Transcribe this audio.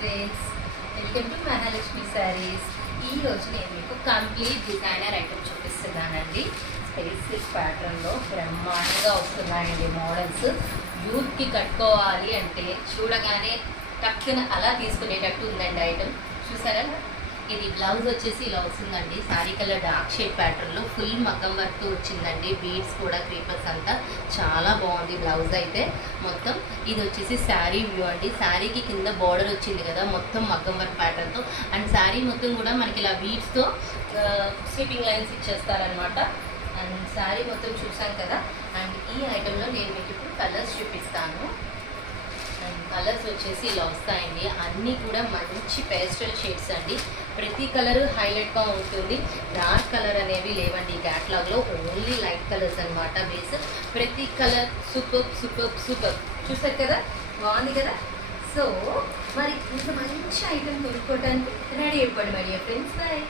Friends, welcome to Mahalakshmi saris. ఈ రోజు నేను మీకు కంప్లీట్ డిజైనర్ ఐటమ్ చూపిస్తున్నానండి. స్పేస్ సిల్క్ ప్యాటర్న్లో బ్రహ్మాండంగా వస్తున్నాయండి మోడల్స్. యూత్కి కట్టుకోవాలి అంటే చూడగానే టక్కున అలా తీసుకునేటట్టు ఉందండి ఐటమ్. చూసారా, ఇది బ్లౌజ్ వచ్చేసి ఇలా వస్తుందండి. శారీ కలర్ డార్క్ షేడ్ ప్యాటర్న్లో ఫుల్ మగ్గం వర్క్ వచ్చిందండి. బీడ్స్ కూడా క్రీపర్స్ అంతా చాలా బాగుంది బ్లౌజ్ అయితే. మొత్తం ఇది వచ్చేసి శారీ వ్యూ అండి. శారీకి కింద బార్డర్ వచ్చింది కదా, మొత్తం మగ్గం వర్క్ ప్యాటర్న్తో. అండ్ శారీ మొత్తం కూడా మనకి ఇలా బీడ్స్తో స్లీపింగ్ లైన్స్ ఇచ్చేస్తారనమాట. అండ్ శారీ మొత్తం చూసాం కదా. అండ్ ఈ ఐటెంలో నేను మీకు ఇప్పుడు కలర్స్ చూపిస్తాను. అండ్ కలర్స్ వచ్చేసి ఇలా వస్తాయండి. అన్నీ కూడా మంచి పేస్టల్ షేడ్స్ అండి. ప్రతి కలర్ హైలైట్గా ఉంటుంది. డార్క్ కలర్ అనేవి లేవండి ఈ క్యాటలాగ్లో. ఓన్లీ లైట్ కలర్స్ అనమాట బేస్. ప్రతి కలర్ సూపర్ సూపర్ సూపర్. చూసారు కదా, బాగుంది కదా. సో మరి ఇంత మంచి ఐటెం కొనుక్కోవడానికి రెడీ అయిపోండి మై డియర్ ఫ్రెండ్స్. బాయ్.